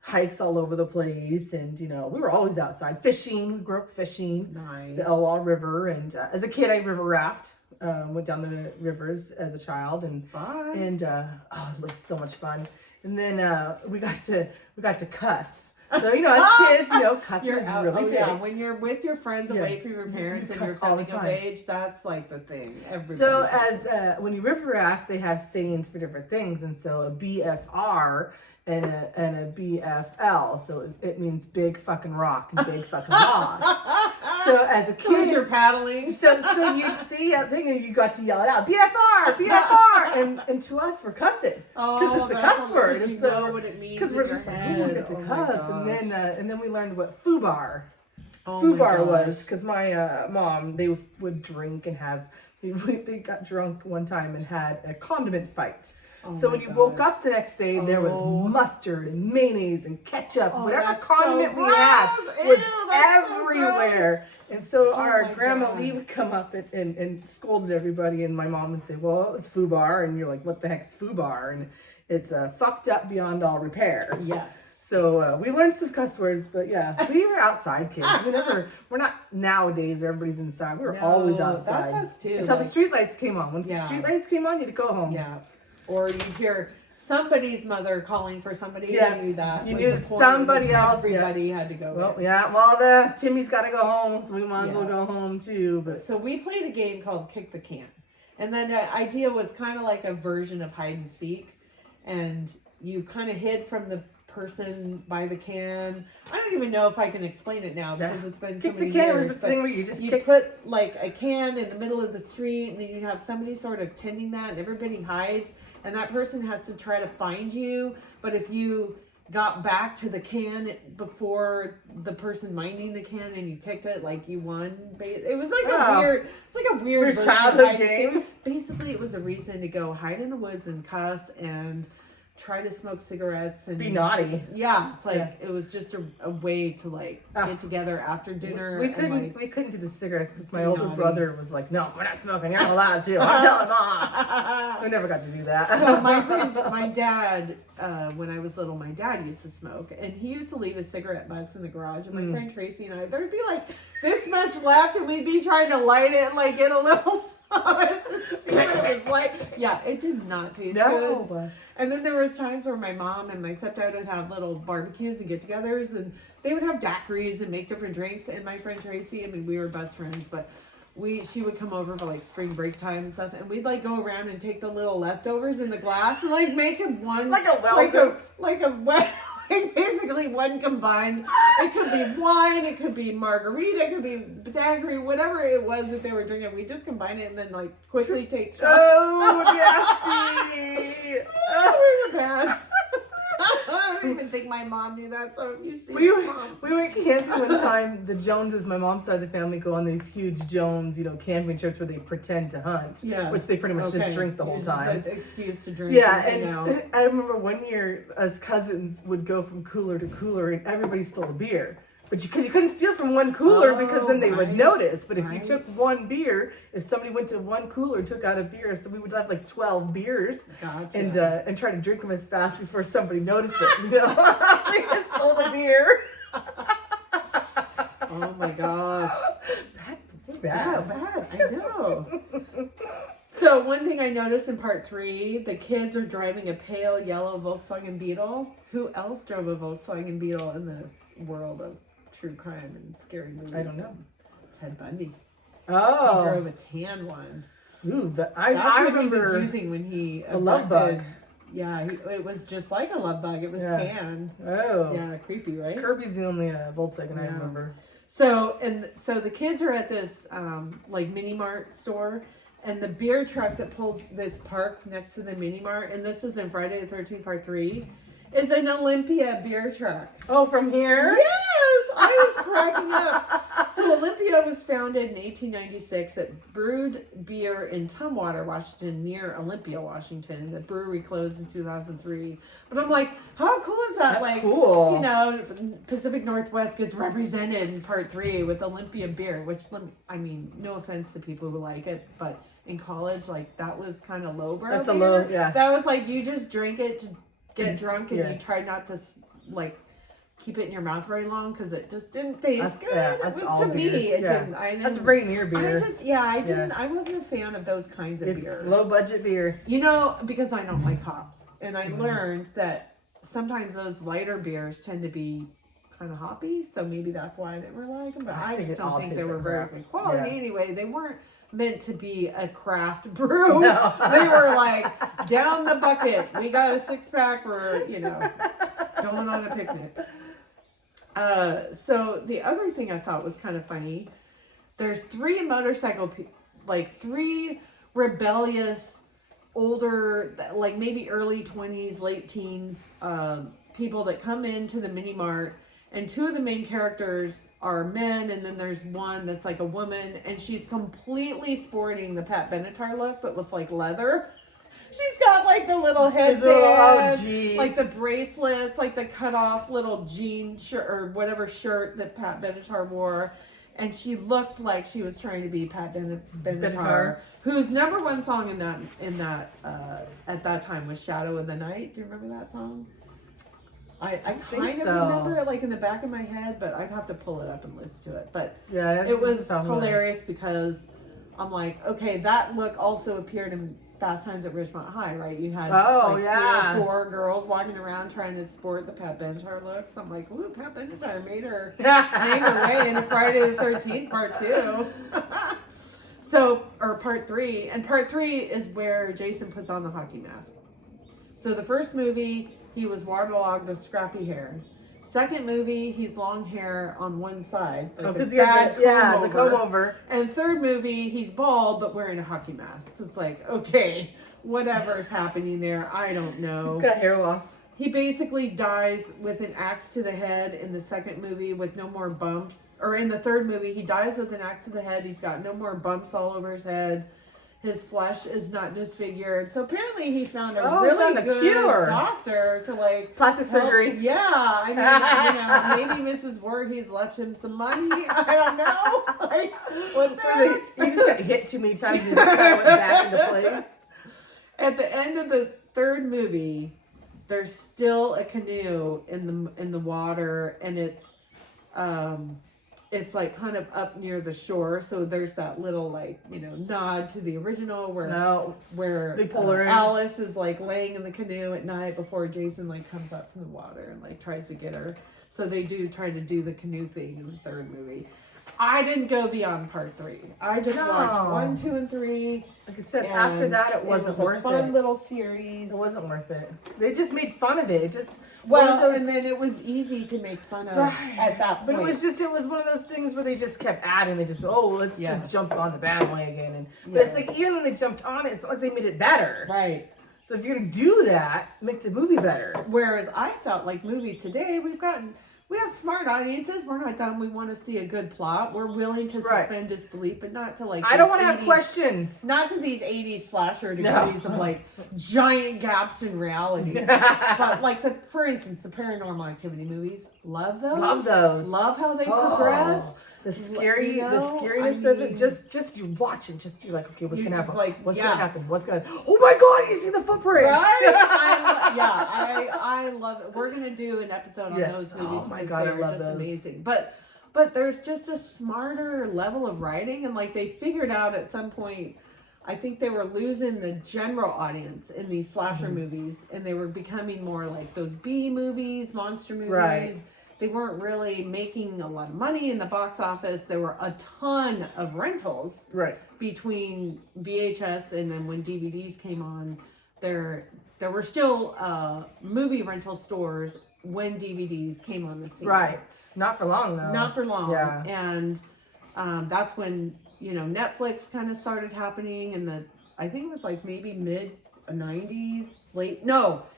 hikes all over the place, and we were always outside fishing. We grew up fishing, Nice. the Elwha River, and as a kid I river raft, went down the rivers as a child, and Fun. it was so much fun. And then we got to cuss. So as kids, cussing You're is out, really big. yeah, when you're with your friends Yeah. away from your parents You and you're cuss all the coming of time. age, that's like the thing. Everybody So cusses. as when you river raft, they have sayings for different things, and so a BFR and a BFL, so it means big fucking rock and big fucking log. So as a So as kid, you're paddling. so you'd see a thing and you got to yell it out, BFR, BFR, and to us we're cussing because it's a that's cuss word, because and you so know what it means. because in we're your just like, head. oh, we get to Oh my cuss, and gosh. then we learned what FUBAR. Oh Foo my Bar gosh. was, because my mom, they would drink and have, they got drunk one time and had a condiment fight. Oh So my when you woke gosh. up the next day, there was Oh. mustard and mayonnaise and ketchup, Oh, whatever that's condiment so we had gross. was Ew, that's so everywhere. And so Oh our my grandma God. Lee would come up and scolded everybody, and my mom would say, well, it was Foo Bar, and you're like, what the heck's Foo Bar? And it's fucked up beyond all repair. Yes. So we learned some cuss words, but yeah, we were outside kids. We're not nowadays where everybody's inside. We were always No, outside. that's us too, Until the like- streetlights came on. Once Yeah. the streetlights came on, you had to go home. Yeah. Or you hear somebody's mother calling for somebody. Yeah. You knew that. You was knew the point somebody in which else, yeah. Everybody had to go. Well, in. yeah. Well, Timmy's got to go home, so we might as well Yeah. go home too. But So we played a game called Kick the Can. And then the idea was kind of like a version of hide and seek. And you kind of hid from the person by the can. I don't even know if I can explain it now because it's been so kick the many can years. was the but thing where you just you kick. put like a can in the middle of the street and then you have somebody sort of tending that and everybody hides and that person has to try to find you. But if you got back to the can before the person minding the can and you kicked it, like you won. It was like Oh. it's like a weird version of childhood hide and seek. game. Basically, it was a reason to go hide in the woods and cuss and try to smoke cigarettes and Be naughty. Yeah, it's like Yeah. it was just a way to like Oh. get together after dinner. We and, couldn't like, we couldn't do the cigarettes because my be older naughty. brother was like, no, we're not smoking. You're not allowed to. I'm telling mom. So we never got to do that. So my dad, when I was little, my dad used to smoke, and he used to leave his cigarette butts in the garage. And my friend Tracy and I, there'd be like this much left, and we'd be trying to light it and like get a little sauce to see what it was like. Yeah, it did not taste good. but And then there was times where my mom and my stepdad would have little barbecues and get-togethers, and they would have daiquiris and make different drinks. And my friend Tracy, I mean, we were best friends, but she would come over for like spring break time and stuff, and we'd like go around and take the little leftovers in the glass and like make it one Like a welcome. like basically one combined. It could be wine, it could be margarita, it could be daiquiri, whatever it was that they were drinking. We just combine it and then like quickly take shots. oh, nasty. Oh, we were bad. I don't even think my mom knew that. So if you see We this went, mom. we went camping one time. The Joneses, my mom's side of the family, go on these huge Jones, camping trips where they pretend to hunt. Yeah. Which they pretty much Okay. just drink the whole It's time. just an excuse to drink. Yeah, hang and out. I remember one year us cousins would go from cooler to cooler, and everybody stole a beer. But because you couldn't steal from one cooler because then they would right. notice. But if you Right. took one beer, if somebody went to one cooler and took out a beer, so we would have like 12 beers. Gotcha. And try to drink them as fast before somebody noticed it. We just stole the beer. Oh my gosh. We're Yeah, bad. bad. I know. So one thing I noticed in part 3, the kids are driving a pale yellow Volkswagen Beetle. Who else drove a Volkswagen Beetle in the world of true crime and scary movies? I don't know. Ted Bundy. He Oh. drove a tan one. Ooh, That's I what remember he was using when he a love abducted- bug. Yeah, it was just like a love bug. It was Yeah. tan. Oh. Yeah, creepy, right? Kirby's the only Volkswagen I Yeah. remember. So the kids are at this like mini mart store, and the beer truck that's parked next to the mini mart, and this is in Friday the 13th Part 3, is an Olympia beer truck. Oh, from here? Yes, I was cracking up. So Olympia was founded in 1896 at Brewed Beer in Tumwater, Washington, near Olympia, Washington. The brewery closed in 2003. But I'm like, how cool is that? That's like, cool. Pacific Northwest gets represented in Part 3 with Olympia beer, which, I mean, no offense to people who like it, but in college, like, that was kind of lowbrow That's a beer. low, yeah. That was like, you just drink it to get drunk, and Yeah. you try not to, like, keep it in your mouth very long because it just didn't taste That's- good. yeah, that's all To beer. me, it Yeah. didn't. I didn't. That's right near beer. I didn't. I wasn't a fan of those kinds of It's beers. low budget beer. Because I don't like hops, and I learned that sometimes those lighter beers tend to be kind of hoppy. So maybe that's why I didn't really like them. But I I think just it all don't think they tastes were like very crap. good quality Yeah. anyway. They weren't meant to be a craft brew. No. They were like down the bucket. We got a 6-pack. We're going on a picnic. So the other thing I thought was kind of funny, there's 3 motorcycle, like 3 rebellious, older, like maybe early 20s, late teens, people that come into the mini mart and two of the main characters are men, and then there's one that's like a woman, and she's completely sporting the Pat Benatar look, but with like leather. She's got like the little headband, like the bracelets, like the cut off little jean shirt or whatever shirt that Pat Benatar wore. And she looked like she was trying to be Pat Benatar, whose number one song in that at that time was "Shadow of the Night." Do you remember that song? I kind of remember it like in the back of my head, but I'd have to pull it up and listen to it. But yeah, it was hilarious because I'm like, okay, that look also appeared in Fast Times at Ridgemont High, right? You had 3 or 4 girls walking around trying to sport the Pat Benatar look. So I'm like, ooh, Pat Benatar made her way into Friday the 13th Part 2. Or Part 3. And Part 3 is where Jason puts on the hockey mask. So the first movie, he was waterlogged with scrappy hair. Second movie, he's long hair on one side. Like the comb over. And third movie, he's bald but wearing a hockey mask. So it's like, okay, whatever's happening there, I don't know. He's got hair loss. He basically dies with an axe to the head in the second movie with no more bumps. Or in the third movie, he dies with an axe to the head. He's got no more bumps all over his head. His flesh is not disfigured. So apparently he found a really good doctor to like plastic surgery. Yeah, I mean, maybe Mrs. Voorhees left him some money. I don't know. Like, what the he just got hit too many times and just kind of went back into place. At the end of the third movie, there's still a canoe in the water, and it's like kind of up near the shore, so there's that little like nod to the original where they pull her in. Alice is like laying in the canoe at night before Jason like comes up from the water and like tries to get her. So they do try to do the canoe thing in the third movie. I didn't go beyond Part 3. I just watched 1, 2, and 3. Like I said, after that, it wasn't worth it. It was a fun little series. It wasn't worth it. They just made fun of it. It just and then it was easy to make fun of at that point. But it was one of those things where they just kept adding. They just let's just jump on the bandwagon. But it's like even when they jumped on it, it's not like they made it better. Right. So if you're gonna do that, make the movie better. Whereas I felt like movies today, we have smart audiences. We're not dumb. We want to see a good plot. We're willing to suspend disbelief, but not to like. I don't want to have questions. Not to these 80s slasher degrees of like giant gaps in reality. But like for instance, the Paranormal Activity movies. Love those. Love how they progressed. The scariness of it. Just you watch it. Just you're like, okay, what's gonna happen? What's gonna happen? What's gonna? Oh my God! You see the footprints? Right? I love it. We're gonna do an episode on those movies. Oh my God, I love just those. Amazing. But there's just a smarter level of writing, and like they figured out at some point. I think they were losing the general audience in these slasher movies, and they were becoming more like those B movies, monster movies. Right. They weren't really making a lot of money in the box office. There were a ton of rentals between VHS and then when DVDs came on, there were still movie rental stores when DVDs came on the scene. Right. Not for long though. Not for long. Yeah. And that's when, Netflix kind of started happening I think it was like maybe mid 90s,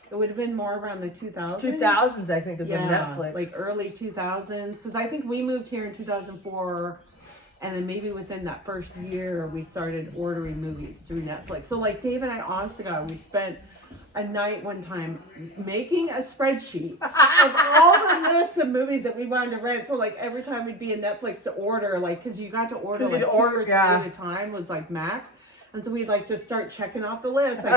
it would have been more around the 2000s. 2000s, I think, is when Netflix. Like early 2000s. Because I think we moved here in 2004. And then maybe within that first year, we started ordering movies through Netflix. So like Dave and I, honest to God, we spent a night one time making a spreadsheet of all the lists of movies that we wanted to rent. So like every time we'd be in Netflix to order, like, because you got to order like 2 or 3 at a time was like max. And so we'd like just start checking off the list. Like,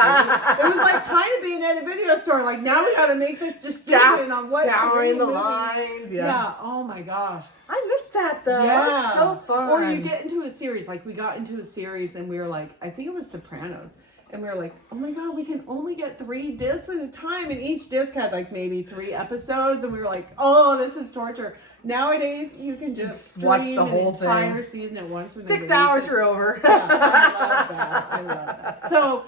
it was like kind of being at a video store. Like now we got to make this decision on what scouring the lines. Yeah. Oh my gosh. I missed that though. Yeah. That was so fun. Or you get into a series. Like we got into a series and we were like, I think it was Sopranos. And we were like, oh my God, we can only get 3 discs at a time. And each disc had like maybe 3 episodes. And we were like, oh, this is torture. Nowadays, you can just watch the whole entire season at once. 6 hours, you're over. I love that. So,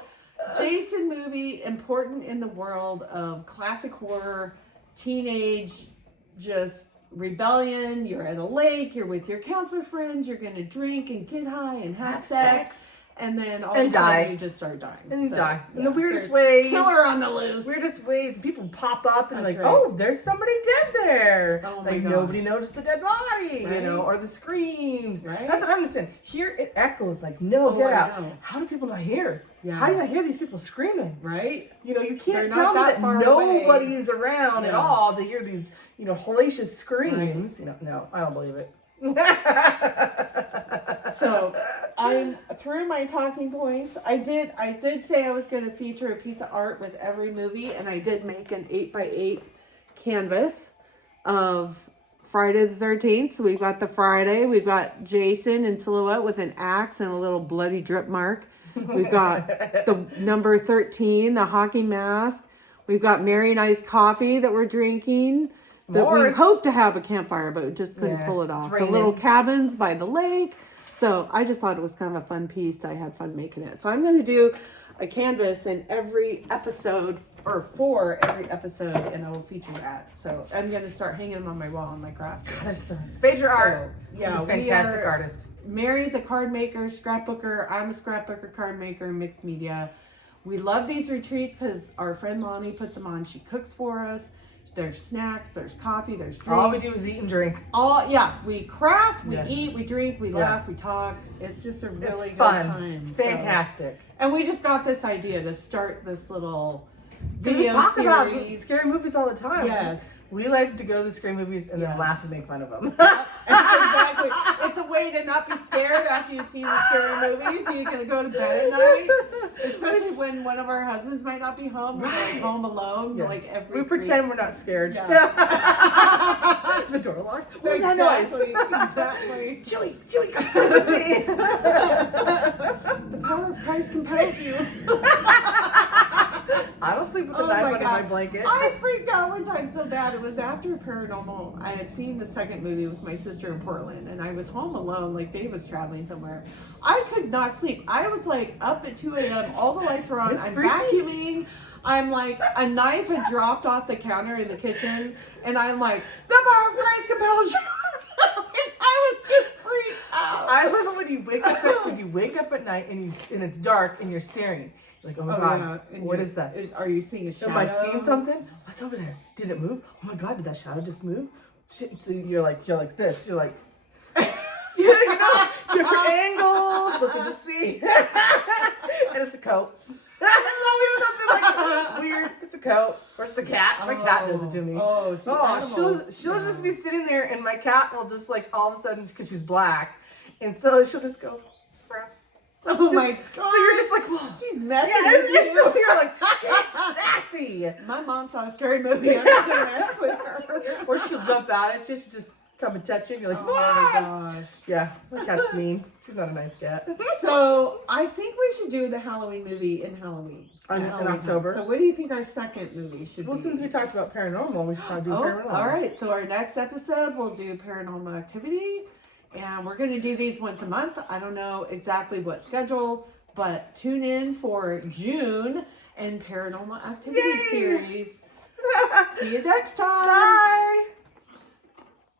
Jason movie, important in the world of classic horror, teenage, just rebellion. You're at a lake, you're with your counselor friends, you're going to drink and get high and have sex. and then all And of a sudden die. you just start dying. And you So, die. In yeah, the weirdest there's ways. Killer on the loose. Weirdest ways. People pop up and That's like, right. oh, there's somebody dead there. Oh my like gosh. nobody noticed the dead body, Right. or the screams. Right. That's what I'm saying. Here it echoes like, no, Oh, get I out. know. How do people not hear? Yeah. How do you not hear these people screaming? Right? You can't They're tell not me that that far away. nobody's around at Yeah. all to hear these, hellacious screams. No, I don't believe it. So I'm through my talking points. I did say I was going to feature a piece of art with every movie, and I did make an 8x8 canvas of Friday the 13th. So we've got the Friday, we've got Jason in silhouette with an axe and a little bloody drip mark. We've got the number 13, the hockey mask. We've got Mary and I's coffee that we're drinking. That we S'mores. hope to have a campfire, but just couldn't Yeah, pull it it's off. The raining. little cabins by the lake. So I just thought it was kind of a fun piece. I had fun making it. So I'm going to do a canvas in every episode, or for every episode, and I will feature that. So I'm going to start hanging them on my wall in my craft. Phaedra Art. yeah, She's a we fantastic are- artist. Mary's a card maker, scrapbooker. I'm a scrapbooker, card maker, mixed media. We love these retreats because our friend Lonnie puts them on. She cooks for us. There's snacks, there's coffee, there's drinks. All we do is eat and drink. We craft, we Yeah. eat, we drink, we Yeah. laugh, we talk. It's just a really It's good fun. time. It's So- fantastic. and we just got this idea to start this little We video talk about series. scary movies all the time. Yes. We like to go to the scary movies and then Yes. laugh and make fun of them. Exactly. It's a way to not be scared after you've seen the scary movies. So you can go to bed at night, especially when one of our husbands might not be home. We're like Right. home alone. Yeah. Like every We pretend we're not scared. Yeah. The door locked. What was that noise? Exactly. Chewy, come sit with me. The power of Christ compels you. I don't sleep with the Oh knife my under God. my blanket. I freaked out one time so bad. It was after Paranormal. I had seen the second movie with my sister in Portland, and I was home alone, like Dave was traveling somewhere. I could not sleep. I was like up at 2 a.m. All the lights were on. It's I'm freaky. vacuuming. I'm like, a knife had dropped off the counter in the kitchen, and I'm like, the power of Christ compels you. And I was just freaked out. I love it when you wake up at night and it's dark and you're staring. You're like, oh my God, And what you're- is that? Are you seeing a shadow? Am I seeing something? What's over there? Did it move? Oh my God, did that shadow just move? Shit. So you're like this. You're like, different angles, looking to see. And it's a coat. It's always something like weird. It's a coat. Or it's the cat. My cat does it to me. Oh, see, She'll just be sitting there and my cat will just like all of a sudden, because she's black, and so she'll just go. Oh my God. So you're just like, whoa. She's messing Yeah, with it's you. so you're like, shit, sassy. My mom saw a scary movie. I'm not gonna mess with her. Or she'll jump out at you. She'll just come and touch you. And you're like, Oh my what? gosh. Yeah, my cat's mean. She's not a nice cat. So I think we should do the Halloween movie in Halloween. In Halloween October. time. So what do you think our second movie should Well, be? since we talked about paranormal, we should probably do paranormal. All right. So our next episode, we'll do Paranormal Activity. And we're going to do these once a month. I don't know exactly what schedule, but tune in for June and Paranormal Activity Yay! series. See you next time. Bye.